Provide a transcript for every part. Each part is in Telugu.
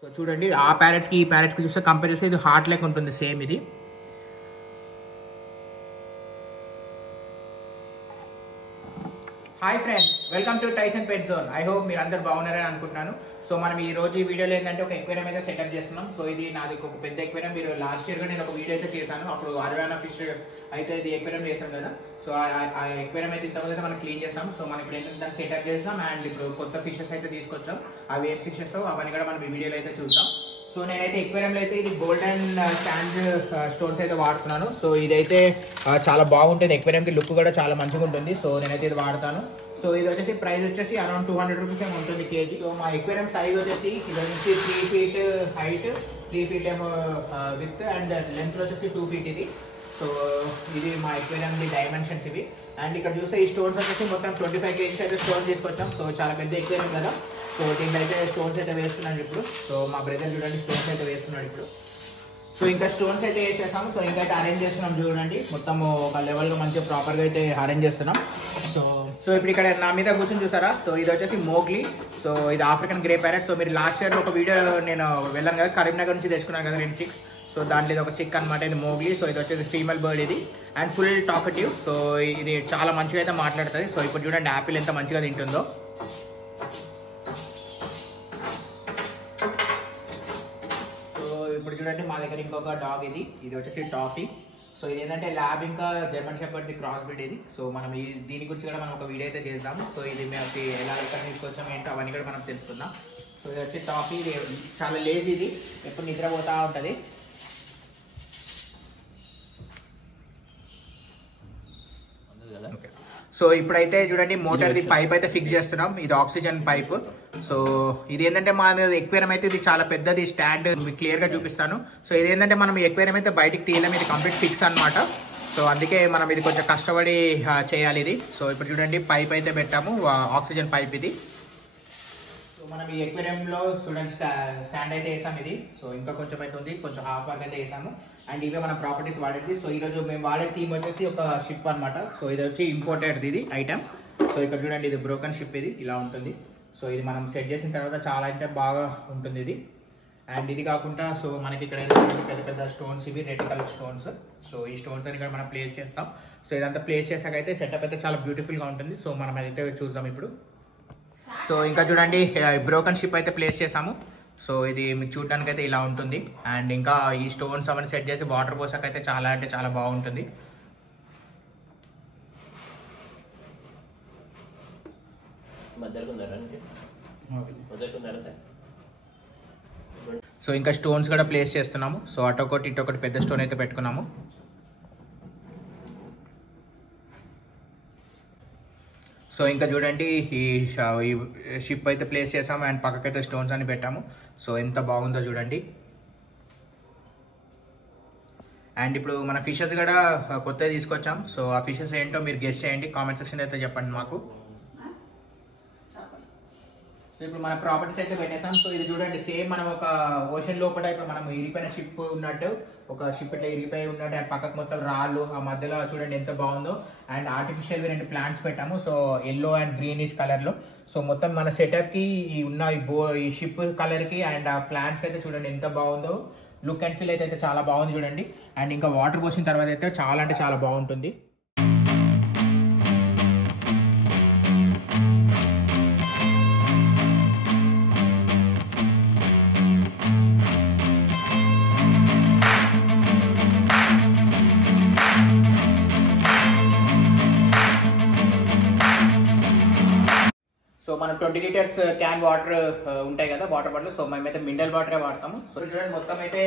సో చూడండి ఆ ప్యారెట్స్కి ఈ ప్యారెట్స్కి చూస్తే కంపేర్ చేస్తే ఇది హార్ట్ లెక్క ఉంటుంది సేమ్ ఇది. Hi friends, welcome to Tyson pet zone. I hope మీరు అందరు బాగున్నారని అనుకుంటున్నాను. సో మనం ఈ రోజు ఈ వీడియోలో ఏంటంటే ఒక ఎక్వేరియం అయితే సెటప్ చేస్తున్నాం. సో ఇది నాది ఒక పెద్ద ఎక్వేరియం. మీరు లాస్ట్ ఇయర్ నేను ఒక వీడియో అయితే చేశాను, అప్పుడు అరవానా ఫిష్ అయితే ఇది ఎక్వేరియం చేసాం కదా. సో ఆ ఎక్వేరియం అయితే ఇంతకుముందు అయితే మనం క్లీన్ చేస్తాం. సో మనం ఇప్పుడు ఏంటంటే దాన్ని సెటప్ చేస్తాం అండ్ ఇప్పుడు కొత్త ఫిషెస్ అయితే తీసుకొచ్చాం. అవి ఏం ఫిషెస్ అవన్నీ కూడా మనం ఈ వీడియోలో అయితే చూద్దాం. సో నేనైతే ఎక్వేరియంలో అయితే ఇది గోల్డెన్ శాండ్ స్టోన్స్ అయితే వాడుతున్నాను. సో ఇదైతే చాలా బాగుంటుంది, ఎక్వేరియంకి లుక్ కూడా చాలా మంచిగా ఉంటుంది. సో నేనైతే ఇది వాడతాను. సో ఇది వచ్చేసి ప్రైస్ వచ్చేసి అరౌండ్ 200 రూపీస్ ఏమో ఉంటుంది కేజీ. సో మా ఎక్వేరియం సైజ్ వచ్చేసి ఇది వచ్చేసి 3 feet హైట్, 3 feet ఏమో విత్ అండ్ లెంత్ వచ్చేసి 2 feet ఇది. సో ఇది మా ఎక్వేరియం డైమెన్షన్స్ ఇవి. అండ్ ఇక్కడ చూస్తే ఈ స్టోన్స్ వచ్చేసి మొత్తం 25 kgs అయితే స్టోన్స్ తీసుకొచ్చాం. సో చాలా పెద్ద ఎక్వేరియం కదా. సో దీంట్లో అయితే స్టోన్స్ అయితే వేస్తున్నాడు ఇప్పుడు. సో మా బ్రదర్ చూడండి స్టోన్స్ అయితే వేస్తున్నాడు ఇప్పుడు. సో ఇంకా స్టోన్స్ అయితే వేసేసాము. సో ఇంకా అయితే అరేంజ్ చేస్తున్నాం చూడండి, మొత్తం ఒక లెవెల్గా మంచిగా ప్రాపర్గా అయితే అరేంజ్ చేస్తున్నాం. సో ఇప్పుడు ఇక్కడ నా మీద కూర్చొని చూసారా. సో ఇది వచ్చేసి మోగ్లీ. సో ఇది ఆఫ్రికన్ గ్రే ప్యారెట్. సో మీరు లాస్ట్ ఇయర్ ఒక వీడియో నేను వెళ్ళాను కదా, కరీంనగర్ నుంచి తెచ్చుకున్నాను కదా 2 chicks. సో దాంట్లో ఇది ఒక చిక్ అనమాట, ఇది మోగ్లీ. సో ఇది వచ్చేసి ఫీమేల్ బర్డ్ ఇది అండ్ ఫుల్ టాకటివ్. సో ఇది చాలా మంచిగా అయితే మాట్లాడుతుంది. సో ఇప్పుడు చూడండి యాపిల్ ఎంత మంచిగా తింటుందో. ఇప్పుడు చూడండి మా దగ్గర ఇంకొక డాగ్ ఇది వచ్చేసి టాఫీ. సో ఇది ఏంటంటే ల్యాబ్ ఇంకా జర్మన్ షెపర్డ్ క్రాస్ బ్రీడ్ ఇది. సో మనం దీని గురించి కూడా మనం ఒక వీడియో అయితే చేద్దాము. సో ఇది మేము ఎలా ఎక్కడ తీసుకొచ్చాము ఏంటో అవన్నీ కూడా మనం తెలుసుకుందాం. సో ఇది వచ్చి టాఫీ, చాలా లేజీ, ఇది ఎప్పుడు నిద్రపోతూ ఉంటుంది. సో ఇప్పుడైతే చూడండి మోటార్ది పైప్ అయితే ఫిక్స్ చేస్తున్నాం. ఇది ఆక్సిజన్ పైప్. సో ఇది ఏంటంటే మన ఎక్వేరియం అయితే ఇది చాలా పెద్దది స్టాండ్, మీకు క్లియర్ గా చూపిస్తాను. సో ఇది ఏంటంటే మనం ఈ ఎక్వేరియం అయితే బయటికి తీయలేం, ఇది కంప్లీట్ ఫిక్స్ అనమాట. సో అందుకే మనం ఇది కొంచెం కష్టపడి చేయాలి ఇది. సో ఇప్పుడు చూడండి పైప్ అయితే పెట్టాము, ఆక్సిజన్ పైప్ ఇది. సో మనం ఈ ఎక్వేరియంలో చూడండి స్టాండ్ అయితే వేసాము ఇది. సో ఇంకా కొంచెం అయితే ఉంది, కొంచెం హాఫ్ వర్క్ అయితే వేసాము. అండ్ ఇవే మన ప్రాపర్టీస్ వాడేది. సో ఈరోజు మేము వాడే థీమ్ వచ్చేసి ఒక షిప్ అనమాట. సో ఇది వచ్చి ఇంపోర్టెడ్ ఇది ఐటమ్. సో ఇక్కడ చూడండి ఇది బ్రోకన్ షిప్, ఇది ఇలా ఉంటుంది. సో ఇది మనం సెట్ చేసిన తర్వాత చాలా అంటే బాగా ఉంటుంది ఇది. అండ్ ఇది కాకుండా సో మనకి ఇక్కడ పెద్ద పెద్ద స్టోన్స్, ఇవి రెడ్ కలర్ స్టోన్స్. సో ఈ స్టోన్స్ అని ఇక్కడ మనం ప్లేస్ చేస్తాం. సో ఇదంతా ప్లేస్ చేసాక అయితే సెటప్ అయితే చాలా బ్యూటిఫుల్గా ఉంటుంది. సో మనం అయితే చూద్దాం ఇప్పుడు. సో ఇంకా చూడండి బ్రోకన్ షిప్ అయితే ప్లేస్ చేసాము. సో ఇది మీకు చూడడానికి అయితే ఇలా ఉంటుంది. అండ్ ఇంకా ఈ స్టోన్స్ అవన్నీ సెట్ చేసి వాటర్ పోసాక అయితే చాలా అంటే చాలా బాగుంటుంది. సో ఇంకా స్టోన్స్ కూడా ప్లేస్ చేస్తున్నాము. సో అటొకటి ఇటొకటి పెద్ద స్టోన్ అయితే పెట్టుకున్నాము. సో ఇంకా చూడండి ఈ షిప్ అయితే ప్లేస్ చేసాము అండ్ పక్కకైతే స్టోన్స్ అని పెట్టాము. సో ఎంత బాగుందో చూడండి. అండ్ ఇప్పుడు మన ఫిషెస్ కూడా కొత్తగా తీసుకొచ్చాం. సో ఆ ఫిషెస్ ఏంటో మీరు గెస్ట్ చేయండి, కామెంట్ సెక్షన్ అయితే చెప్పండి మాకు. సో ఇప్పుడు మన ప్రాపర్టీస్ అయితే పెట్టేసాం. సో ఇది చూడండి సేమ్ మనం ఒక ఓషన్ లోపల ఇప్పుడు మనం ఇరిపోయిన షిప్ ఉన్నట్టు, ఒక షిప్ ఇట్లా ఇరిపోయి ఉన్నట్టు అండ్ పక్కకు మొత్తం రాళ్ళు, ఆ మధ్యలో చూడండి ఎంత బాగుందో. అండ్ ఆర్టిఫిషియల్ 2 ప్లాంట్స్ పెట్టాము. సో ఎల్లో అండ్ గ్రీనిష్ కలర్లో. సో మొత్తం మన సెటప్కి ఉన్న ఈ షిప్ కలర్కి అండ్ ఆ ప్లాంట్స్కి అయితే చూడండి ఎంత బాగుందో. లుక్ అండ్ ఫీల్ అయితే చాలా బాగుంది చూడండి. అండ్ ఇంకా వాటర్ పోసిన తర్వాత అయితే చాలా అంటే చాలా బాగుంటుంది. సో మనం 20 liters క్యాన్ వాటర్ ఉంటాయి కదా, వాటర్ బాటిల్. సో మేమైతే మినరల్ వాటరే వాడతాము. సో చూడండి మొత్తం అయితే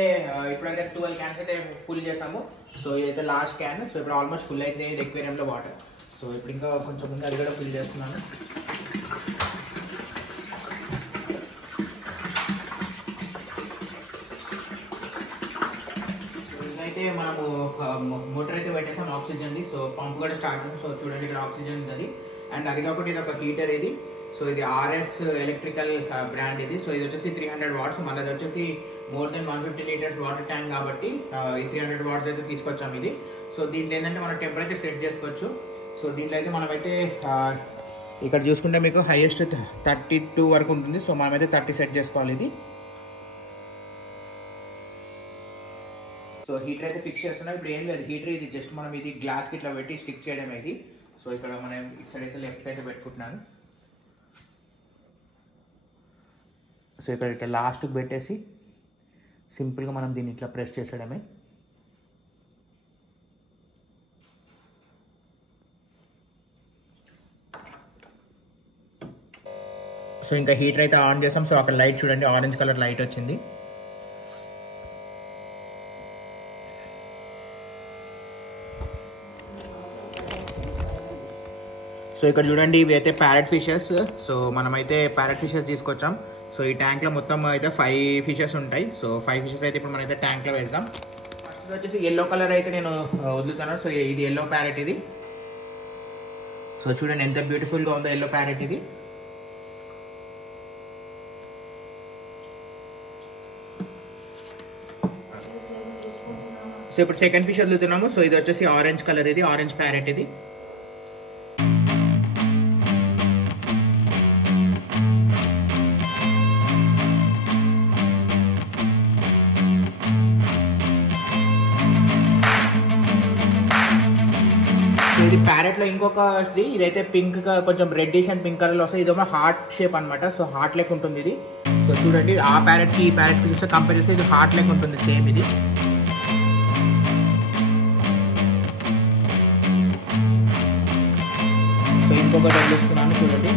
ఇప్పుడైతే 12 క్యాన్స్ అయితే ఫుల్ చేసాము. సో ఇదైతే లాస్ట్ క్యాన్. సో ఇప్పుడు ఆల్మోస్ట్ ఫుల్ అయితే ఇది ఎక్వేరియంలో వాటర్. సో ఇప్పుడు ఇంకా కొంచెం ముందు అది కూడా ఫిల్ చేస్తున్నాను. అయితే మనము మోటార్ అయితే పెట్టేసాం ఆక్సిజన్ది. సో పంప్ కూడా స్టార్ట్ చేసాం. సో చూడండి ఇక్కడ ఆక్సిజన్ ఉంది. అండ్ అది కాకుండా ఇది ఒక హీటర్ ఇది. సో ఇది RS ఎలక్ట్రికల్ బ్రాండ్ ఇది. సో ఇది వచ్చేసి 300 watts. మనది వచ్చేసి more than 150 liters water tank కాబట్టి ఈ 300 watts అయితే తీసుకొచ్చాము ఇది. సో దీంట్లో ఏంటంటే మనం టెంపరేచర్ సెట్ చేసుకోవచ్చు. సో దీంట్లో అయితే మనమైతే ఇక్కడ చూసుకుంటే మీకు హైయెస్ట్ 32 వరకు ఉంటుంది. సో మనమైతే 30 సెట్ చేసుకోవాలి ఇది. సో హీటర్ అయితే ఫిక్స్ చేస్తున్నాం. ఇప్పుడు ఏం లేదు, హీటర్ ఇది జస్ట్ మనం ఇది గ్లాస్కి ఇట్లా పెట్టి స్టిక్ చేయడం ఇది. సో ఇక్కడ మనం ఇటు సైడ్ అయితే లెఫ్ట్ అయితే పెట్టుకుంటున్నాను. సో ఇక్కడ ఇట్లా లాస్ట్కి పెట్టేసి సింపుల్గా మనం దీన్ని ఇట్లా ప్రెస్ చేసేయడమే. సో ఇంకా హీటర్ అయితే ఆన్ చేసాం. సో అక్కడ లైట్ చూడండి, ఆరెంజ్ కలర్ లైట్ వచ్చింది. సో ఇక్కడ చూడండి, ఇవి అయితే ప్యారెట్ ఫిషెస్. సో మనమైతే ప్యారెట్ ఫిషెస్ తీసుకొచ్చాం. సో ఈ ట్యాంక్లో మొత్తం అయితే 5 ఫిషెస్ ఉంటాయి. సో 5 ఫిషెస్ అయితే ఇప్పుడు మనమైతే ట్యాంక్లో వేద్దాం. ఫస్ట్ వచ్చేసి ఎల్లో కలర్ అయితే నేను వదులుతాను. సో ఇది ఎల్లో ప్యారెట్ ఇది. సో చూడండి ఎంత బ్యూటిఫుల్గా ఉందో ఎల్లో ప్యారెట్ ఇది. సో ఇప్పుడు సెకండ్ ఫిష్ వదులుతున్నాము. సో ఇది వచ్చేసి ఆరెంజ్ కలర్ ఇది, ఆరెంజ్ ప్యారెట్ ఇది. ఇది ప్యారెట్లో ఇంకొకటి, ఇదైతే పింక్ కొంచెం రెడ్డిష్ అండ్ పింక్ కలర్లో వస్తుంది. ఇదేమో హార్ట్ షేప్ అనమాట. సో హార్ట్ లెక్క ఉంటుంది ఇది. సో చూడండి ఆ ప్యారెట్స్కి ఈ ప్యారెట్కి చూస్తే కంపేర్ చేస్తే ఇది హార్ట్ లెక్క ఉంటుంది సేమ్ ఇది. సో ఇంకొకటి వదిలేసుకున్నాను చూడండి.